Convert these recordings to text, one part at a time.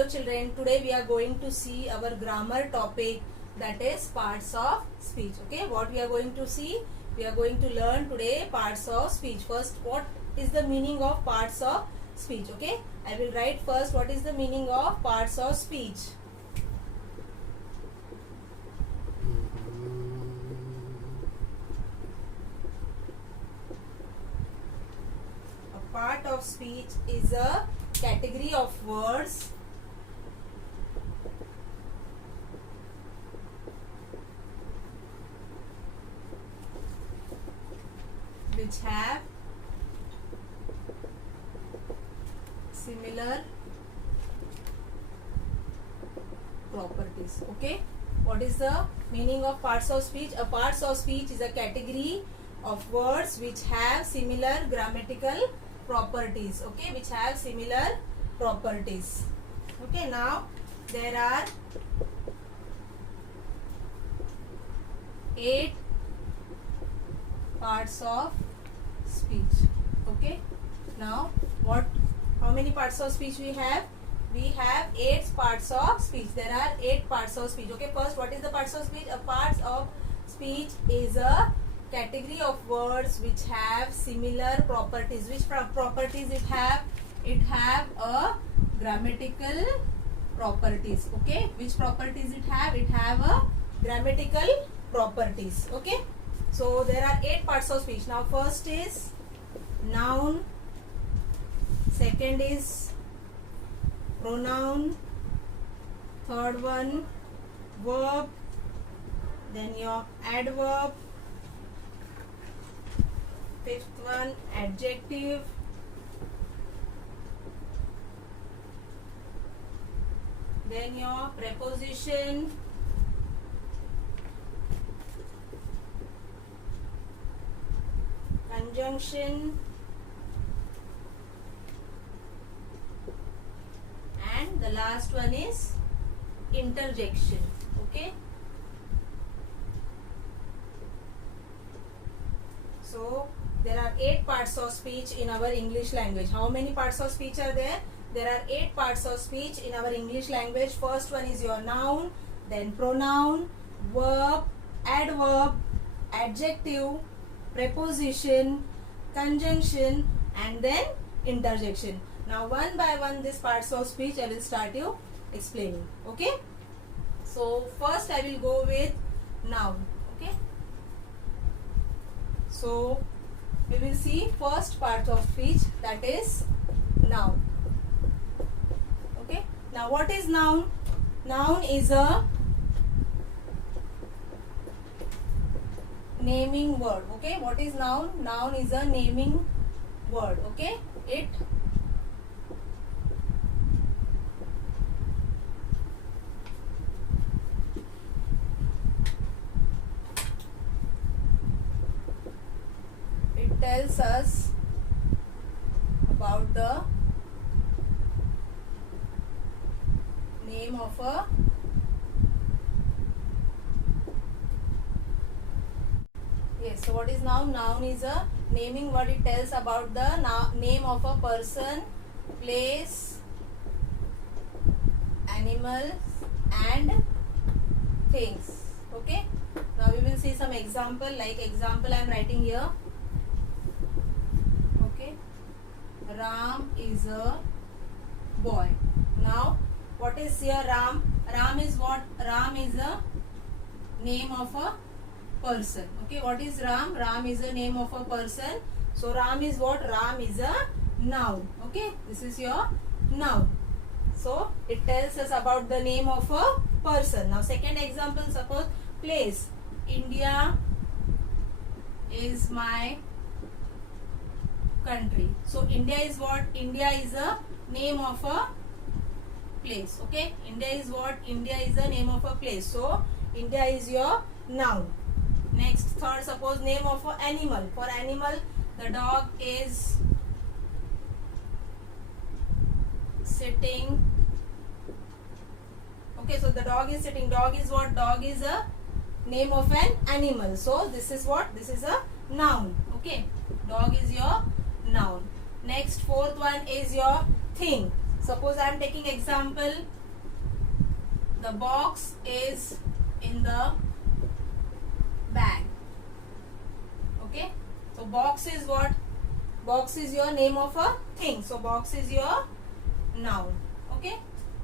Hello children, today we are going to see our grammar topic, that is parts of speech. Okay, what we are going to see? We are going to learn today parts of speech. First, what is the meaning of parts of speech? Okay, I will write first what is the meaning of parts of speech. A part of speech is a category of words which have similar properties. Okay, what is the meaning of parts of speech? A parts of speech is a category of words which have similar grammatical properties. Okay, which have similar properties. Okay, now there are 8 parts of speech. Okay, now how many parts of speech we have? We have 8 parts of speech. There are 8 parts of speech. Okay, first, what is the parts of speech? A parts of speech is a category of words which have similar properties. Which properties it have? It have a grammatical properties. Okay, which properties it have? It have a grammatical properties. Okay, so there are 8 parts of speech. Now first is noun, second is pronoun, third one verb, then your adverb, fifth one adjective, then your preposition, conjunction, and the last one is interjection. Okay, so there are 8 parts of speech in our English language. How many parts of speech are there? There are 8 parts of speech in our English language. First one is your noun, then pronoun, verb, adverb, adjective, preposition, conjunction, and then interjection. Now one by one these parts of speech I will start you explaining. Okay, so first I will go with noun. Okay, so we will see first part of speech, that is noun. Okay, now what is noun? Noun is a naming word. Okay, what is noun? Noun is a naming word. Okay, it tells us about the name of a so what is noun? Noun is a naming word. It tells about the name of a person, place, animals, and things. Okay, now we will see some example. Like example I am writing here. Okay, Ram is a boy. Now what is here? Ram. Ram is what? Ram is a name of a person. Okay, what is Ram? Ram is a name of a person. So Ram is what? Ram is a noun. Okay, this is your noun. So it tells us about the name of a person. Now second example, suppose place. India is my country. So India is what? India is a name of a place. Okay, India is what? India is the name of a place. So India is your noun. Next, third, suppose name of an animal. For animal, the dog is sitting. Okay, so the dog is sitting. Dog is what? Dog is a name of an animal. So this is what? This is a noun. Okay, dog is your noun. Next, fourth one is your thing. Suppose I am taking example, the box is in the bag. Okay, so box is what? Box is your name of a thing. So box is your noun. Okay,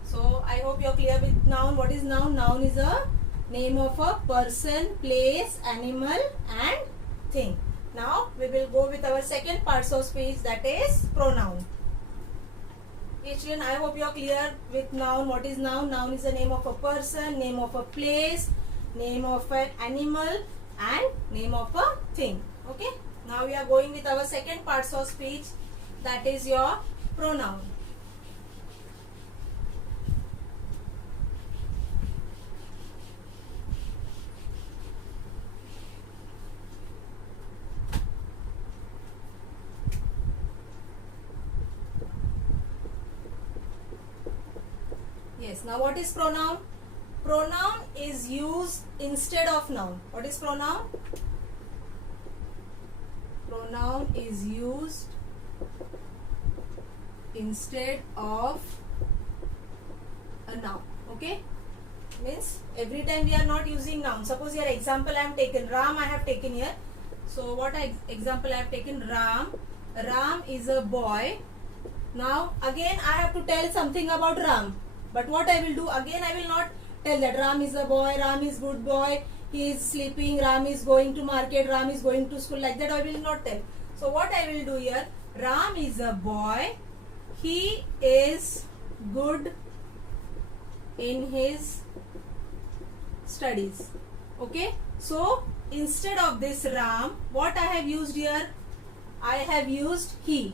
so I hope you are clear with noun. What is noun? Noun is a name of a person, place, animal and thing. Now we will go with our second parts of speech, that is pronoun. Okay, children, I hope you are clear with noun. What is noun? Noun is the name of a person, name of a place, name of an animal and name of a thing. Okay, now we are going with our second parts of speech, that is your pronoun. Yes, now what is pronoun? Pronoun is used instead of noun. What is pronoun? Pronoun is used instead of a noun. Okay, means every time we are not using noun. Suppose here example I am taken, Ram I have taken here. So what example I have taken? Ram. Ram is a boy. Now again I have to tell something about Ram. But what I will do, again I will not tell that Ram is a boy, Ram is good boy, he is sleeping, Ram is going to market, Ram is going to school, like that I will not tell. So what I will do here, Ram is a boy, he is good in his studies. Okay, so instead of this Ram, what I have used here? I have used he.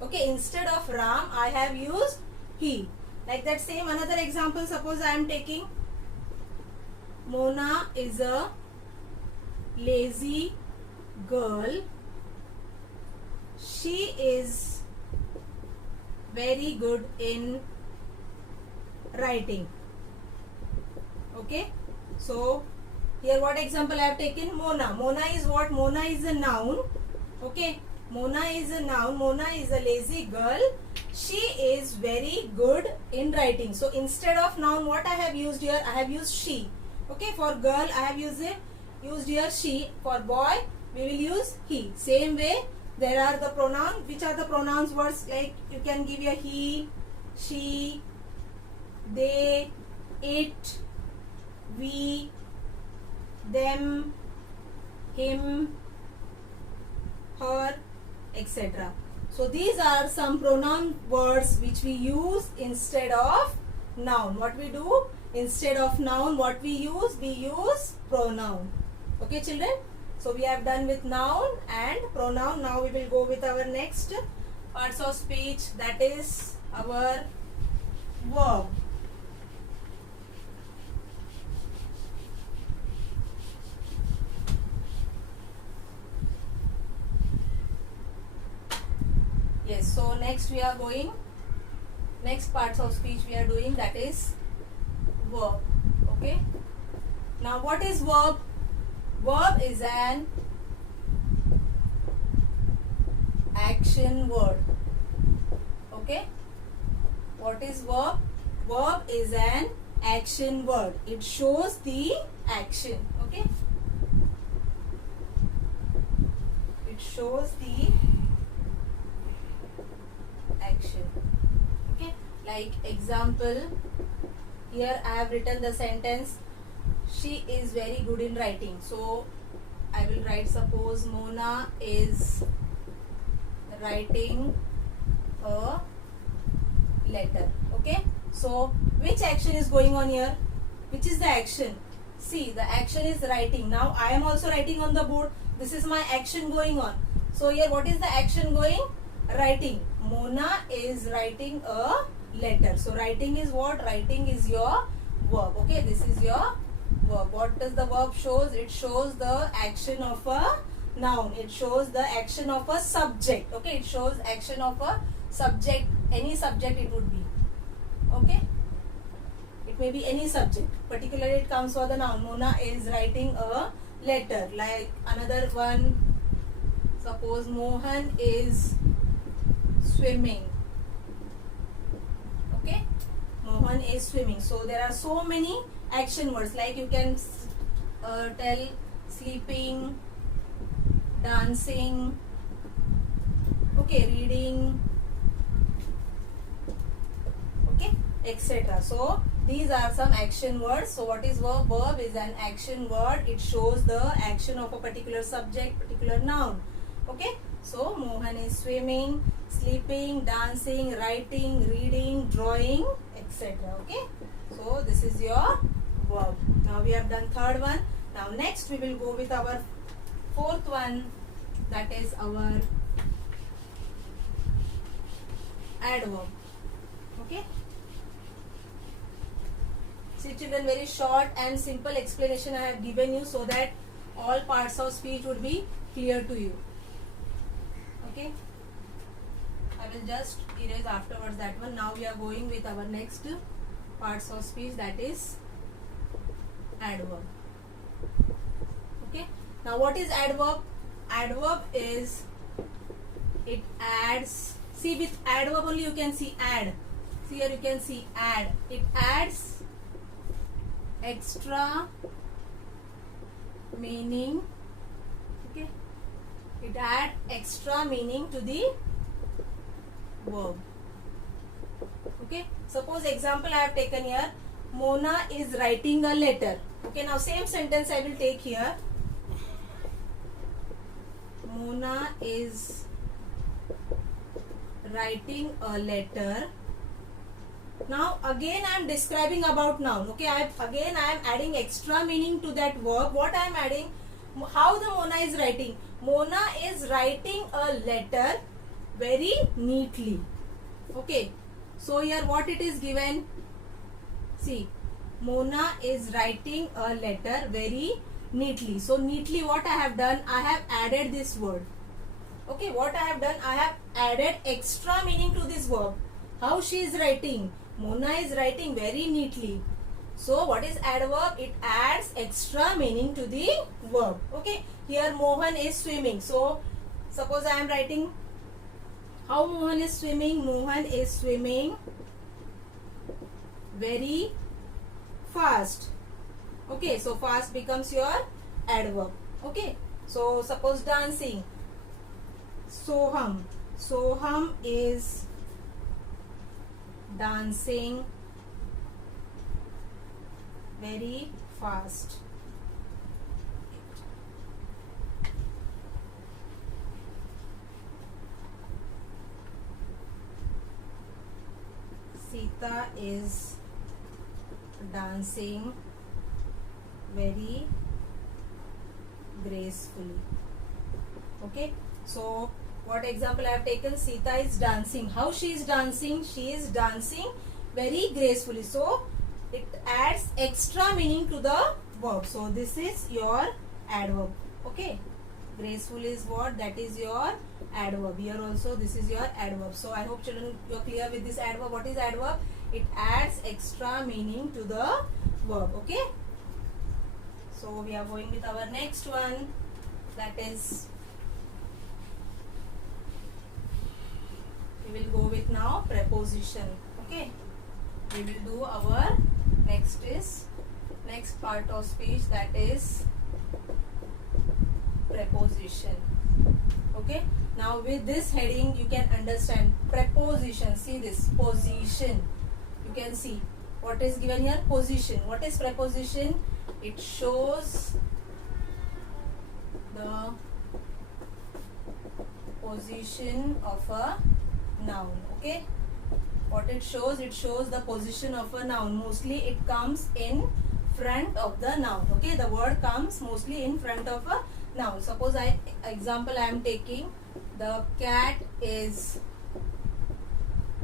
Okay, instead of Ram I have used he. Like that same another example, suppose I am taking Mona is a lazy girl. She is very good in writing. Okay, so here what example I have taken? Mona. Mona is what? Mona is a noun. Okay, Mona is a noun. Mona is a lazy girl. She is very good in writing. So instead of noun, what I have used here? I have used she. Okay, for girl I have used here she. For boy we will use he. Same way there are the pronouns. Which are the pronouns words? Like you can give here he, she, they, it, we, them, him, her, etc. So these are some pronoun words which we use instead of noun. What we do? Instead of noun, what we use? We use pronoun. Okay, children? So we have done with noun and pronoun. Now we will go with our next parts of speech, that is our verb. Yes, so next we are going, next parts of speech we are doing, that is verb. Okay, now what is verb? Verb is an action word. Okay, what is verb? Verb is an action word. It shows the action. Okay, it shows the action. Okay, like example, here I have written the sentence, she is very good in writing. So I will write, suppose Mona is writing a letter. Okay, so which action is going on here? Which is the action? See, the action is writing. Now I am also writing on the board. This is my action going on. So here what is the action going? Writing. Mona is writing a letter. So writing is what? Writing is your verb. Okay, this is your verb. What does the verb shows? It shows the action of a noun. It shows the action of a subject. Okay, it shows action of a subject. Any subject it would be. Okay, it may be any subject. Particularly it comes for the noun. Mona is writing a letter. Like another one, suppose Mohan is swimming. Mohan is swimming. So there are so many action words, like you can tell sleeping, dancing, okay, reading, okay, etc. So these are some action words. So what is verb? Verb is an action word. It shows the action of a particular subject, particular noun. Okay. So Mohan is swimming, sleeping, dancing, writing, reading, drawing, etc. Okay. So this is your verb. Now we have done third one. Now next we will go with our fourth one, that is our adverb. Okay. See children, very short and simple explanation I have given you so that all parts of speech would be clear to you. Okay. I will just erase afterwards that one. Now we are going with our next parts of speech, that is adverb. Okay. Now what is adverb? Adverb is, it adds, see with adverb only you can see add. See here you can see add. It adds extra meaning. Okay. It adds extra meaning to the verb. Okay. Suppose example I have taken here. Mona is writing a letter. Okay. Now same sentence I will take here. Mona is writing a letter. Now again I am describing about noun. Okay. I am adding extra meaning to that verb. What I am adding? How the Mona is writing? Mona is writing a letter very neatly. Okay. So here what it is given? See, Mona is writing a letter very neatly. So neatly what I have done? I have added this word. Okay. What I have done? I have added extra meaning to this verb. How she is writing? Mona is writing very neatly. So what is adverb? It adds extra meaning to the verb. Okay. Here Mohan is swimming. So suppose I am writing how Mohan is swimming. Mohan is swimming very fast. Okay. So fast becomes your adverb. Okay. So suppose dancing. Soham. Soham is dancing very fast. Sita is dancing very gracefully. Okay. So what example I have taken? Sita is dancing. How she is dancing? She is dancing very gracefully. So it adds extra meaning to the verb. So this is your adverb. Okay. Graceful is what? That is your adverb. Here also this is your adverb. So I hope children you are clear with this adverb. What is adverb? It adds extra meaning to the verb. Okay. So we are going with our next one, that is, we will go with now preposition. Okay. We will do our next part of speech, that is preposition. Okay. Now with this heading you can understand preposition. See this position. You can see what is given here, position. What is preposition? It shows the position of a noun. Okay. What it shows? It shows the position of a noun. Mostly it comes in front of the noun. Okay. The word comes mostly in front of a noun. Suppose example I am taking, the cat is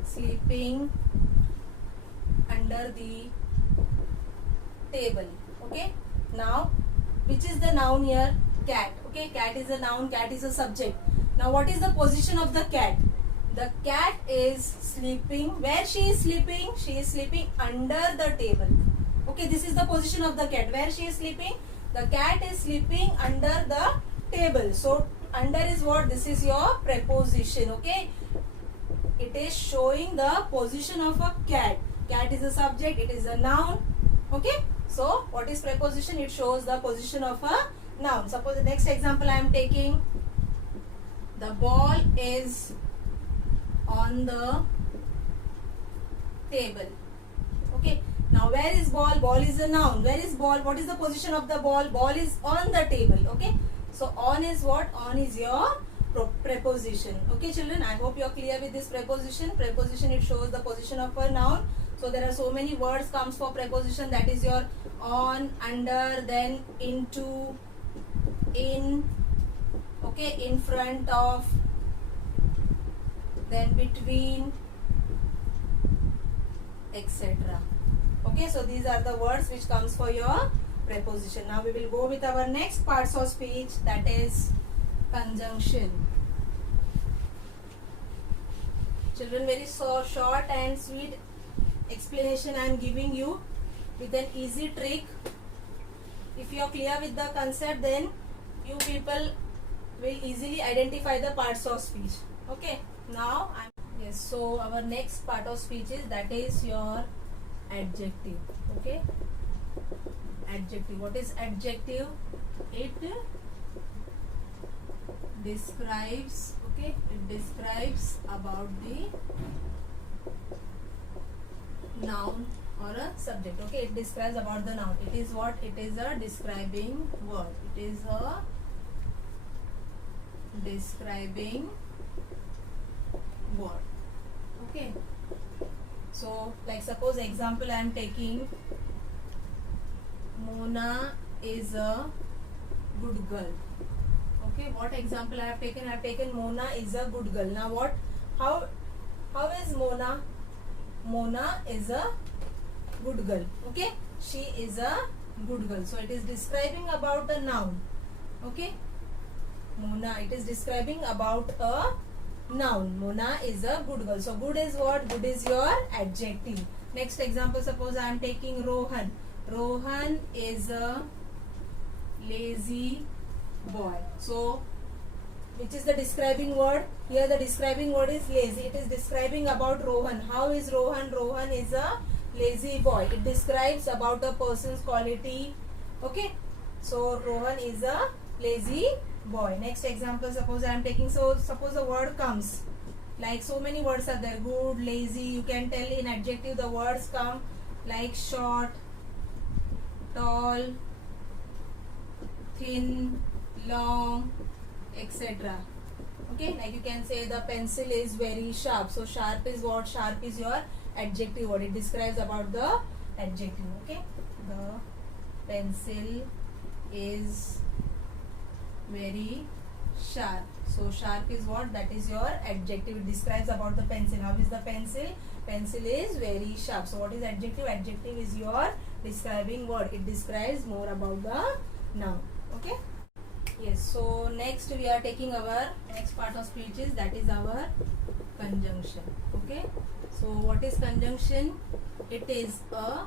sleeping under the table. Okay. Now which is the noun here? Cat. Okay. Cat is a noun. Cat is a subject. Now what is the position of the cat? The cat is sleeping. Where she is sleeping? She is sleeping under the table. Okay. This is the position of the cat. Where she is sleeping? The cat is sleeping under the table. So under is what? This is your preposition. Okay. It is showing the position of a cat. Cat is a subject, it is a noun. Okay, so what is preposition? It shows the position of a noun. Suppose the next example I am taking, the ball is on the table. Okay, now where is ball? Ball is a noun. Where is ball? What is the position of the ball? Ball is on the table. Okay, so on is what? On is your preposition. Okay children, I hope you are clear with this preposition. Preposition, it shows the position of a noun. So there are so many words comes for preposition, that is your on, under, then into, in, okay, in front of, then between, etc. Okay, so these are the words which comes for your preposition. Now we will go with our next parts of speech, that is conjunction. Children, very short and sweet explanation I am giving you with an easy trick. If you are clear with the concept, then you people will easily identify the parts of speech. Okay, now yes, so our next part of speech is, that is your adjective. Okay, adjective. What is adjective? It describes, okay, it describes about the noun or a subject. Okay, it describes about the noun. It is what? It is a describing word. It is a describing word. Okay, so like suppose example I am taking, Mona is a good girl. Okay, what example I have taken? I have taken Mona is a good girl. Now what? How is Mona? Mona is a good girl. Okay, she is a good girl. So it is describing about a noun. Okay, Mona, it is describing about a noun. Mona is a good girl. So good is what? Good is your adjective. Next example, suppose I am taking Rohan. Rohan is a lazy boy. So which is the describing word? Here the describing word is lazy. It is describing about Rohan. How is Rohan? Rohan is a lazy boy. It describes about a person's quality. Okay, so Rohan is a lazy boy. Next example, suppose I am taking, so suppose a word comes, like so many words are there, good, lazy. You can tell in adjective the words come like short, tall, thin, long, etc. Okay, like you can say the pencil is very sharp. So sharp is what? Sharp is your adjective word. It describes about the adjective. Okay, the pencil is very sharp. So sharp is what? That is your adjective. It describes about the pencil. How is the pencil? Pencil is very sharp. So what is adjective? Adjective is your describing word. It describes more about the noun. Okay. Yes. So next we are taking our next part of speech is, that is our conjunction. Okay. So what is conjunction? It is a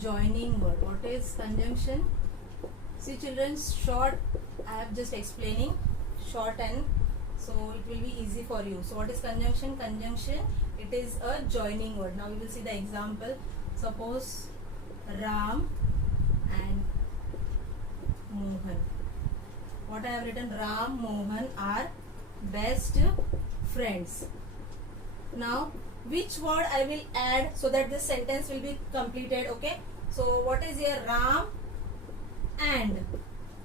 joining word. What is conjunction? See children, short I have just explaining, short, and so it will be easy for you. So what is conjunction? Conjunction, it is a joining word. Now we will see the example. Suppose Ram and Mohan. What I have written? Ram, Mohan are best friends. Now which word I will add so that this sentence will be completed? Okay, so what is here? Ram and,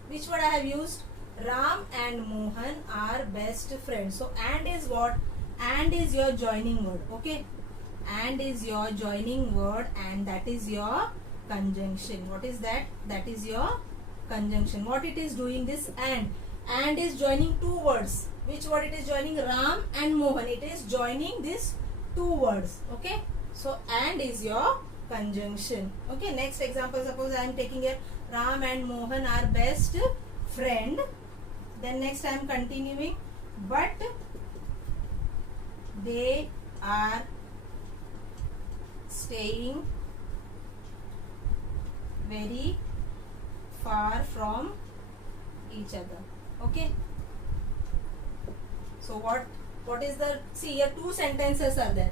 which word I have used? Ram and Mohan are best friends. So and is what? And is your joining word. Okay, and is your joining word, and that is your conjunction. What is that? That is your conjunction. What it is doing? This and is joining two words. Which word it is joining? Ram and Mohan. It is joining these two words. Okay, so and is your conjunction. Okay, next example, suppose I am taking here, Ram and Mohan are best friend. Then next I am continuing, but they are staying very far from each other. Okay, so what is the, see here two sentences are there.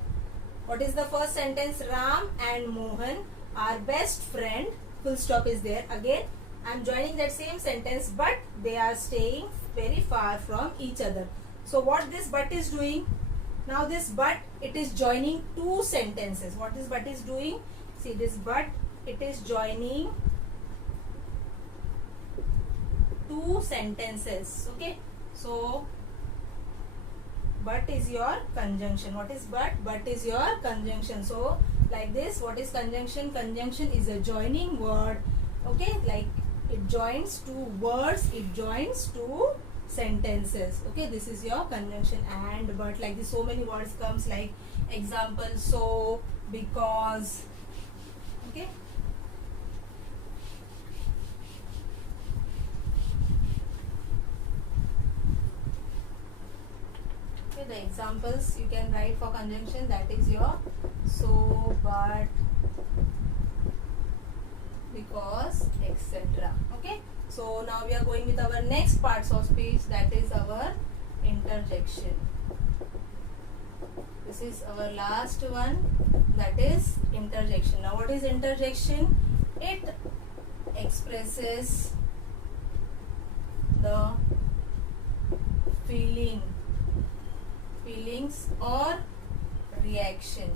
What is the first sentence? Ram and Mohan are best friend. Full stop is there. Again, I am joining that same sentence, but they are staying very far from each other. So what this but is doing? Now this but, it is joining two sentences. What this but is doing? See this but, it is joining two sentences. Okay. So but is your conjunction. What is but? But is your conjunction. So like this, what is conjunction? Conjunction is a joining word. Okay, like it joins two words, it joins two sentences. Okay, this is your conjunction. And but, like this, so many words comes, like example, so, because. Okay. Okay, the examples you can write for conjunction, that is your so, but, because, etc. Okay. So now we are going with our next parts of speech, that is our interjection. This is our last one, that is interjection. Now what is interjection? It expresses the feelings or reaction.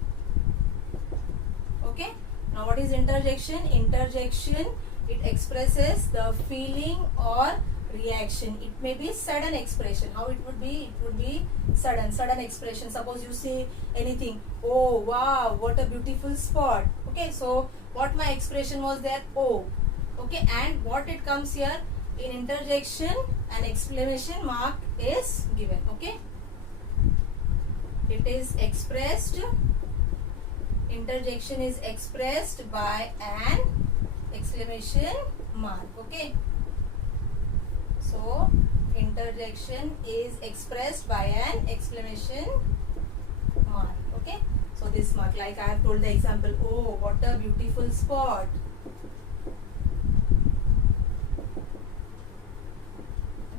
Okay. Now what is interjection? Interjection, it expresses the feeling or reaction. It may be sudden expression. How it would be? It would be sudden expression. Suppose you say anything, oh wow, what a beautiful spot. Okay, so what my expression was there? Oh. Okay, and what it comes here? In interjection, an exclamation mark is given. Okay, it is expressed, interjection is expressed by an exclamation mark. Okay, so interjection is expressed by an exclamation mark. Okay, so this mark, like I have told the example, oh what a beautiful spot.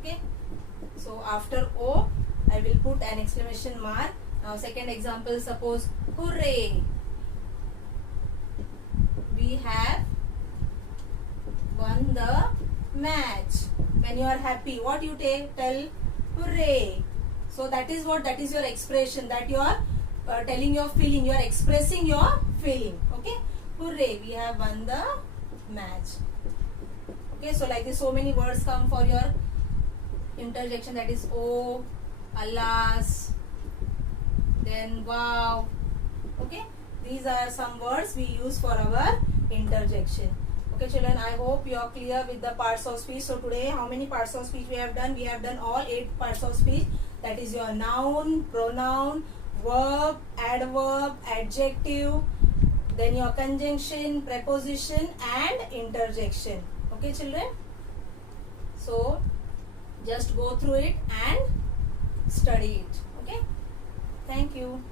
Okay, so after O I will put an exclamation mark. Now second example, suppose, hooray, we have won the match. When you are happy, what you tell? Hooray. So that is what? That is your expression, that you are telling your feeling, you are expressing your feeling. Okay, hooray, we have won the match. Okay, so like this, so many words come for your interjection, that is oh, alas, then wow. Okay, these are some words we use for our interjection. Okay children, I hope you are clear with the parts of speech. So today, how many parts of speech we have done? We have done all 8 parts of speech. That is your noun, pronoun, verb, adverb, adjective, then your conjunction, preposition and interjection. Okay children, so just go through it and study it. Okay, thank you.